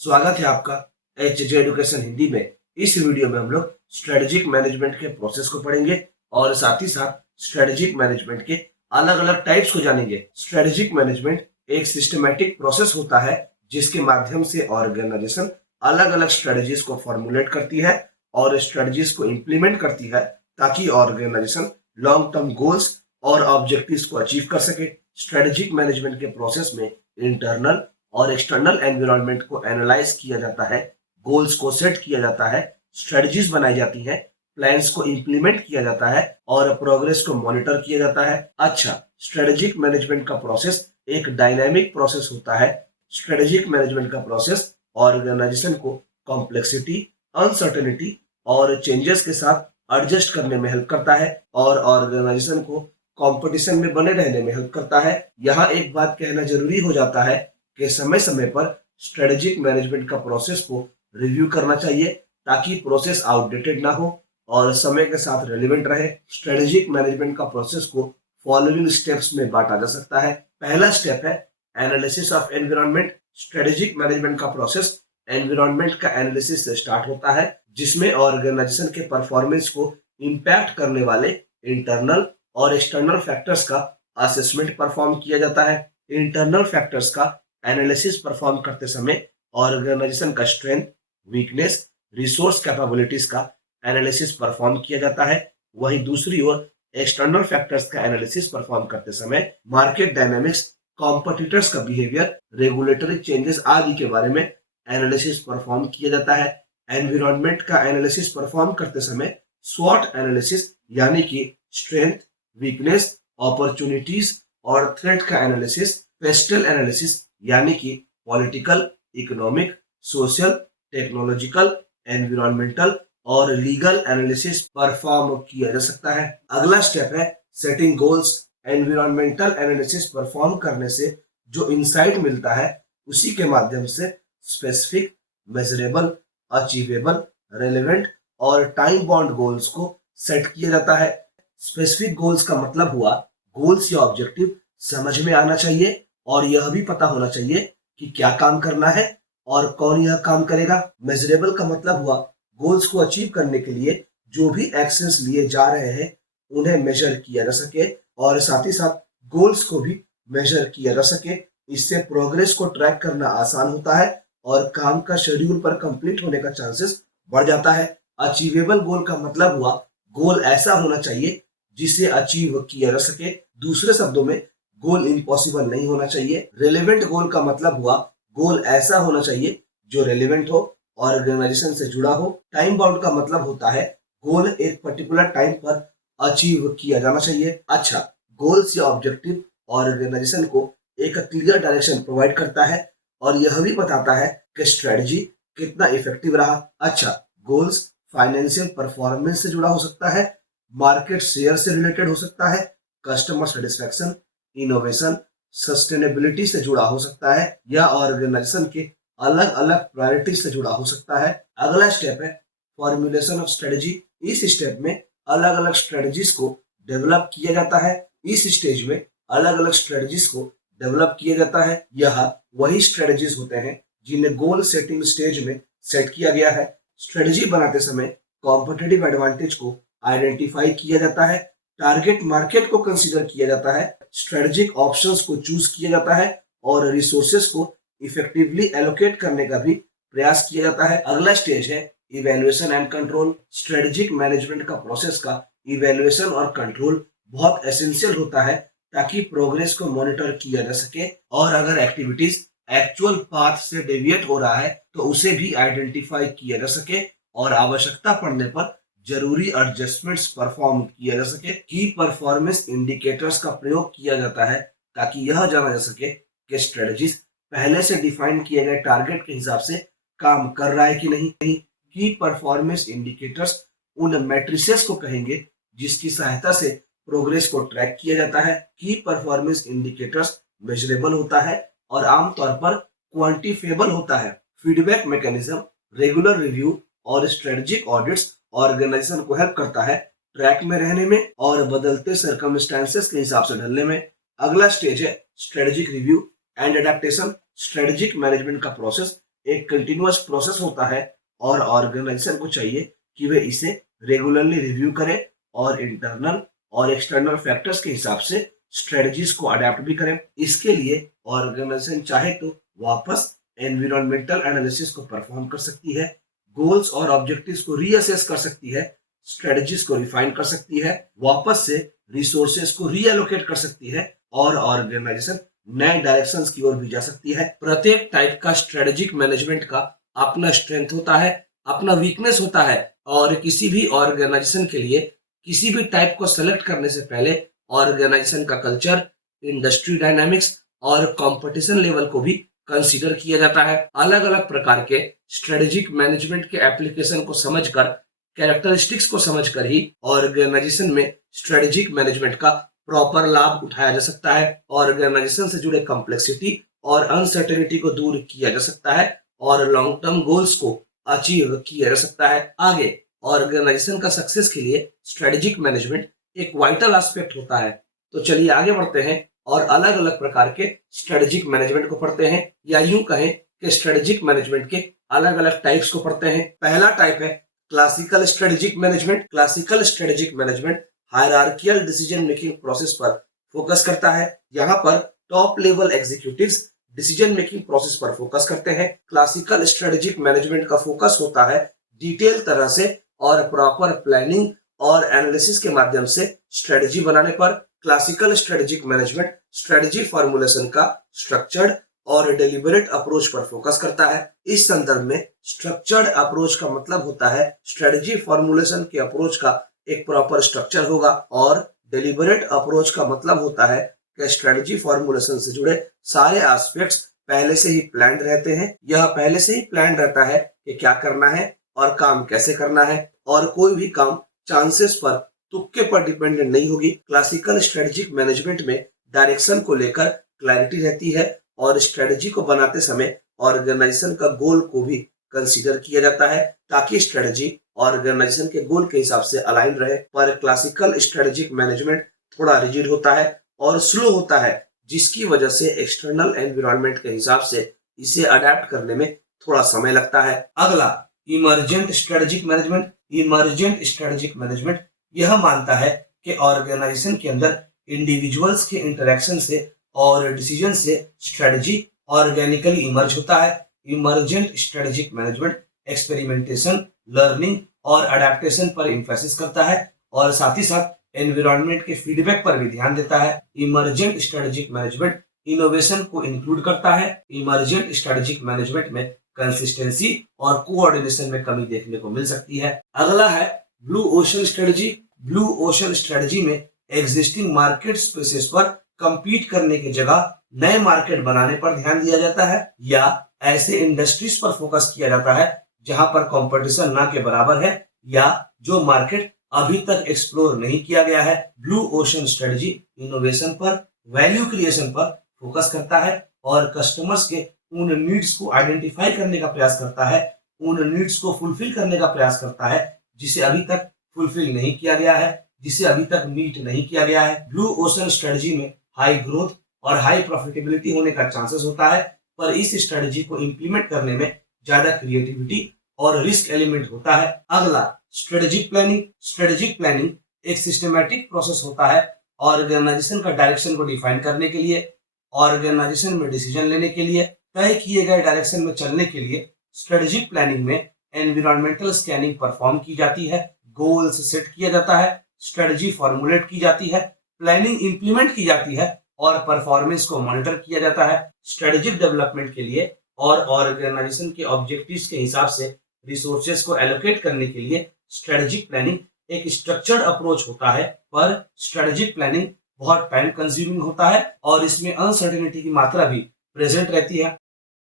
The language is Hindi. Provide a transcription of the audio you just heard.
स्वागत है आपका एच जे एडुकेशन हिंदी में। इस वीडियो में हम लोग स्ट्रेटेजिक मैनेजमेंट के प्रोसेस को पढ़ेंगे और साथ ही साथ स्ट्रेटेजिक मैनेजमेंट के अलग अलग टाइप्स को जानेंगे। स्ट्रेटेजिक मैनेजमेंट एक सिस्टमैटिक प्रोसेस होता है जिसके माध्यम से ऑर्गेनाइजेशन अलग अलग स्ट्रेटजीज को फॉर्मुलेट करती है और स्ट्रेटजीज को इम्प्लीमेंट करती है ताकि ऑर्गेनाइजेशन लॉन्ग टर्म गोल्स और ऑब्जेक्टिव्स को अचीव कर सके। स्ट्रेटेजिक मैनेजमेंट के प्रोसेस में इंटरनल और एक्सटर्नल एनवायरनमेंट को एनालाइज किया जाता है, गोल्स को सेट किया जाता है, स्ट्रेटजीज बनाई जाती है, प्लान्स को इंप्लीमेंट किया जाता है और प्रोग्रेस को मॉनिटर किया जाता है। अच्छा, स्ट्रेटेजिक मैनेजमेंट का प्रोसेस एक डायनामिक प्रोसेस होता है। स्ट्रेटेजिक मैनेजमेंट का प्रोसेस ऑर्गेनाइजेशन को कॉम्प्लेक्सिटी, अनसर्टेनिटी और चेंजेस के साथ एडजस्ट करने में हेल्प करता है और ऑर्गेनाइजेशन को कंपटीशन में बने रहने में हेल्प करता है। यहाँ एक बात कहना जरूरी हो जाता है कि समय समय पर स्ट्रेटेजिक मैनेजमेंट का प्रोसेस को रिव्यू करना चाहिए ताकि प्रोसेस आउटडेटेड ना हो और समय के साथ रेलिवेंट रहे। स्ट्रेटेजिक मैनेजमेंट का प्रोसेस को फॉलोइंग स्टेप्स में बांटा जा सकता है। पहला स्टेप है analysis of environment. Strategic management का प्रोसेस एनवायरनमेंट का एनालिसिस से स्टार्ट होता है जिसमें ऑर्गेनाइजेशन के परफॉर्मेंस को इम्पैक्ट करने वाले इंटरनल और एक्सटर्नल फैक्टर्स का असेसमेंट परफॉर्म किया जाता है। इंटरनल फैक्टर्स का एनालिसिस परफॉर्म करते समय ऑर्गेनाइजेशन का स्ट्रेंथ, वीकनेस, रिसोर्स कैपेबिलिटीज का एनालिसिस परफॉर्म किया जाता है। वहीं दूसरी ओर एक्सटर्नल फैक्टर्स का एनालिसिस परफॉर्म करते समय मार्केट डायनामिक्स, कॉम्पिटिटर्स का बिहेवियर, रेगुलेटरी चेंजेस आदि के बारे में एनालिसिस परफॉर्म किया जाता है। एनवायरनमेंट का एनालिसिस परफॉर्म करते समय स्वॉट एनालिसिस यानी कि स्ट्रेंथ, वीकनेस, अपॉर्चुनिटीज और थ्रेट का एनालिसिस, पेस्टल एनालिसिस यानी कि political, economic, social, technological, environmental और लीगल एनालिसिस परफॉर्म किया जा सकता है। अगला स्टेप है setting goals. Environmental analysis perform करने से जो इंसाइट मिलता है उसी के माध्यम से स्पेसिफिक, मेजरेबल, अचीवेबल, रेलेवेंट और टाइम बाउंड गोल्स को सेट किया जाता है। स्पेसिफिक गोल्स का मतलब हुआ गोल्स या ऑब्जेक्टिव समझ में आना चाहिए और यह भी पता होना चाहिए कि क्या काम करना है और कौन यह काम करेगा। मेजरेबल का मतलब हुआ गोल्स को अचीव करने के लिए जो भी एक्शंस लिए जा रहे हैं उन्हें मेजर किया जा सके और साथ ही साथ गोल्स को भी मेजर किया जा सके। इससे प्रोग्रेस को ट्रैक करना आसान होता है और काम का शेड्यूल पर कंप्लीट होने का चांसेस बढ़ जाता है। अचीवेबल गोल का मतलब हुआ गोल ऐसा होना चाहिए जिसे अचीव किया जा सके। दूसरे शब्दों में गोल इम्पॉसिबल नहीं होना चाहिए। रेलेवेंट गोल का मतलब हुआ गोल ऐसा होना चाहिए जो रेलेवेंट हो, ऑर्गेनाइजेशन से जुड़ा हो। टाइम बाउंड का मतलब होता है गोल एक पर्टिकुलर टाइम पर अचीव किया जाना चाहिए। अच्छा, गोल्स या ऑब्जेक्टिव ऑर्गेनाइजेशन को एक क्लियर डायरेक्शन प्रोवाइड करता है और यह भी बताता है कि स्ट्रेटजी कितना इफेक्टिव रहा। अच्छा, गोल्स फाइनेंशियल परफॉर्मेंस से जुड़ा हो सकता है, मार्केट शेयर से रिलेटेड हो सकता है, कस्टमर सेटिस्फैक्शन, इनोवेशन, सस्टेनेबिलिटी से जुड़ा हो सकता है या ऑर्गेनाइजेशन के अलग अलग प्रायोरिटी से जुड़ा हो सकता है। अगला स्टेप है फॉर्मुलेशन ऑफ स्ट्रेटजी। इस स्टेप में अलग अलग स्ट्रेटजीज को डेवलप किया जाता है। इस स्टेज में अलग अलग स्ट्रेटजीज को डेवलप किया जाता है। यह वही स्ट्रेटजीज होते हैं जिन्हें गोल सेटिंग स्टेज में सेट किया गया है। स्ट्रेटजी बनाते समय कॉम्पिटिटिव एडवांटेज को आइडेंटिफाई किया जाता है, टारगेट मार्केट को कंसीडर किया जाता है, स्ट्रेटेजिक ऑप्शंस को चूज किया जाता है और रिसोर्सेस को इफेक्टिवली एलोकेट करने का भी प्रयास किया जाता है। अगला स्टेज है evaluation and control. Strategic management का प्रोसेस का इवैल्यूएशन और कंट्रोल बहुत एसेंशियल होता है ताकि प्रोग्रेस को मॉनिटर किया जा सके और अगर एक्टिविटीज एक्चुअल पाथ से डेविएट हो रहा है तो उसे भी आइडेंटिफाई किया जा सके और आवश्यकता पड़ने पर जरूरी एडजस्टमेंट्स परफॉर्म किया जा सके। की परफॉर्मेंस इंडिकेटर्स का प्रयोग किया जाता है ताकि यह जाना जा सके कि स्ट्रेटजीज पहले से डिफाइन किए गए टारगेट के हिसाब से काम कर रहा है कि नहीं। की परफॉर्मेंस इंडिकेटर्स उन मैट्रिसेस को कहेंगे जिसकी सहायता से प्रोग्रेस को ट्रैक किया जाता है। की परफॉर्मेंस इंडिकेटर्स मेजरेबल होता है और आमतौर पर क्वांटिफेबल होता है। फीडबैक मैकेनिज्म, रेगुलर रिव्यू और स्ट्रेटेजिक ऑडिट्स ऑर्गेनाइजेशन को हेल्प करता है ट्रैक में रहने में और बदलते सर्कमस्टेंसेस के हिसाब से ढलने में। अगला स्टेज है strategic review and adaptation. Strategic management का प्रोसेस एक कंटिन्यूअस प्रोसेस होता है और ऑर्गेनाइजेशन को चाहिए कि वे इसे रेगुलरली रिव्यू करें और इंटरनल और एक्सटर्नल फैक्टर्स के हिसाब से स्ट्रेटजीज को अडेप्ट भी करें। इसके लिए ऑर्गेनाइजेशन चाहे तो वापस एनवायरमेंटल एनालिसिस को परफॉर्म कर सकती है, गोल्स और ऑब्जेक्टिव्स को रीअसेस कर सकती है, स्ट्रेटजीज को रिफाइन कर सकती है, वापस से रिसोर्सेज को रीएलोकेट कर सकती है और ऑर्गेनाइजेशन नए डायरेक्शंस की ओर भी जा सकती है। प्रत्येक टाइप का स्ट्रेटेजिक मैनेजमेंट का अपना स्ट्रेंथ होता है, अपना वीकनेस होता है और किसी भी ऑर्गेनाइजेशन के लिए किसी भी टाइप को सेलेक्ट करने से पहले ऑर्गेनाइजेशन का कल्चर, इंडस्ट्री डायनामिक्स और कंपटीशन लेवल को भी कंसीडर किया जाता है। अलग अलग प्रकार के स्ट्रेटेजिक मैनेजमेंट के एप्लीकेशन को समझकर, कैरेक्टरिस्टिक्स को समझकर ही ऑर्गेनाइजेशन में स्ट्रेटेजिक मैनेजमेंट का प्रॉपर लाभ उठाया जा सकता है। ऑर्गेनाइजेशन से जुड़े कॉम्प्लेक्सिटी और अनसर्टेनिटी को दूर किया जा सकता है और लॉन्ग टर्म गोल्स को अचीव किया जा सकता है। आगे ऑर्गेनाइजेशन का सक्सेस के लिए स्ट्रेटेजिक मैनेजमेंट एक वाइटल एस्पेक्ट होता है। तो चलिए आगे बढ़ते हैं और अलग अलग प्रकार के स्ट्रेटेजिक मैनेजमेंट को पढ़ते हैं, या यूं कहें कि स्ट्रेटेजिक मैनेजमेंट के अलग अलग टाइप्स को पढ़ते हैं। पहला टाइप है classical strategic management. Classical strategic management hierarchical decision making process पर फोकस करता है। यहाँ पर top level executives decision making process पर फोकस करते हैं। क्लासिकल स्ट्रेटेजिक मैनेजमेंट का फोकस होता है डिटेल तरह से और प्रॉपर प्लानिंग और एनालिसिस के माध्यम से स्ट्रेटजी बनाने पर। Classical strategic management strategy formulation का स्ट्रक्चर्ड और डेलिबरेट अप्रोच पर फोकस करता है। इस संदर्भ में स्ट्रक्चर्ड अप्रोच का मतलब होता है स्ट्रेटजी फॉर्मुलेशन के अप्रोच का एक प्रॉपर स्ट्रक्चर होगा और डेलिबरेट अप्रोच का मतलब होता है कि स्ट्रेटजी फॉर्मुलेशन से जुड़े सारे एस्पेक्ट्स पहले से ही प्लान्ड रहते हैं। यह पहले से ही प्लान्ड रहता है कि क्या करना है और काम कैसे करना है और कोई भी काम चांसेस पर, तुक्के पर डिपेंडेंट नहीं होगी। क्लासिकल स्ट्रेटेजिक मैनेजमेंट में डायरेक्शन को लेकर क्लैरिटी रहती है और स्ट्रेटजी को बनाते समय ऑर्गेनाइजेशन का गोल को भी कंसीडर किया जाता है ताकि स्ट्रेटजी ऑर्गेनाइजेशन के गोल के हिसाब से अलाइन रहे। पर क्लासिकल स्ट्रेटेजिक मैनेजमेंट थोड़ा रिजिड होता है और स्लो होता है, जिसकी वजह से एक्सटर्नल एनवायरनमेंट के हिसाब से इसे अडेप्ट करने में थोड़ा समय लगता है। अगला emergent strategic management. Emergent strategic management यह मानता है कि ऑर्गेनाइजेशन के अंदर इंडिविजुअल्स के इंटरेक्शन से और डिसीजन से स्ट्रेटजी ऑर्गेनिकली इमर्ज होता है। Emergent strategic management experimentation, learning और अडेप्टेशन पर एम्फेसिस करता है और साथ ही साथ एनवायरनमेंट के फीडबैक पर भी ध्यान देता है। इमर्जेंट स्ट्रेटेजिक मैनेजमेंट इनोवेशन को इंक्लूड करता है। इमर्जेंट स्ट्रेटेजिक मैनेजमेंट में कंसिस्टेंसी और कोऑर्डिनेशन में कमी देखने को मिल सकती है। अगला है blue ocean strategy. Blue ocean strategy में एग्जिस्टिंग मार्केट स्पेसेस पर कंपीट करने की जगह नए मार्केट बनाने पर ध्यान दिया जाता है या ऐसे इंडस्ट्रीज पर फोकस किया जाता है जहां पर कंपटीशन ना के बराबर है या जो मार्केट अभी तक एक्सप्लोर नहीं किया गया है। ब्लू ओशन स्ट्रेटजी इनोवेशन पर, वैल्यू क्रिएशन पर फोकस करता है और कस्टमर्स के उन नीड्स को आइडेंटिफाई करने का प्रयास करता है, उन नीड्स को फुलफिल करने का प्रयास करता है जिसे अभी तक फुलफिल नहीं किया गया है, जिसे अभी तक मीट नहीं किया गया है। ब्लू ओशन स्ट्रेटजी में हाई ग्रोथ और हाई प्रॉफिटेबिलिटी होने का चांसेस होता है, पर इस स्ट्रेटजी को इंप्लीमेंट करने में ज्यादा क्रिएटिविटी और रिस्क एलिमेंट होता है। अगला स्ट्रेटेजिक प्लानिंग। स्ट्रेटेजिक प्लानिंग एक सिस्टमैटिक प्रोसेस होता है ऑर्गेनाइजेशन का डायरेक्शन को डिफाइन करने के लिए, ऑर्गेनाइजेशन में डिसीजन लेने के लिए, तय किए गए डायरेक्शन में चलने के लिए। स्ट्रेटेजिक प्लानिंग में एनवायरमेंटल स्कैनिंग परफॉर्म की जाती है, गोल्स सेट किया जाता है, स्ट्रेटजी फॉर्मुलेट की जाती है, प्लानिंग इंप्लीमेंट की जाती है और परफॉर्मेंस को मॉनिटर किया जाता है। स्ट्रेटेजिक डेवलपमेंट के लिए और ऑर्गेनाइजेशन के ऑब्जेक्टिव्स के हिसाब से रिसोर्सेज को एलोकेट करने के लिए स्ट्रेटेजिक प्लानिंग एक स्ट्रक्चर्ड अप्रोच होता है, पर स्ट्रेटेजिक प्लानिंग बहुत टाइम कंज्यूमिंग होता है और इसमें अनसर्टेनिटी की मात्रा भी प्रेजेंट रहती है।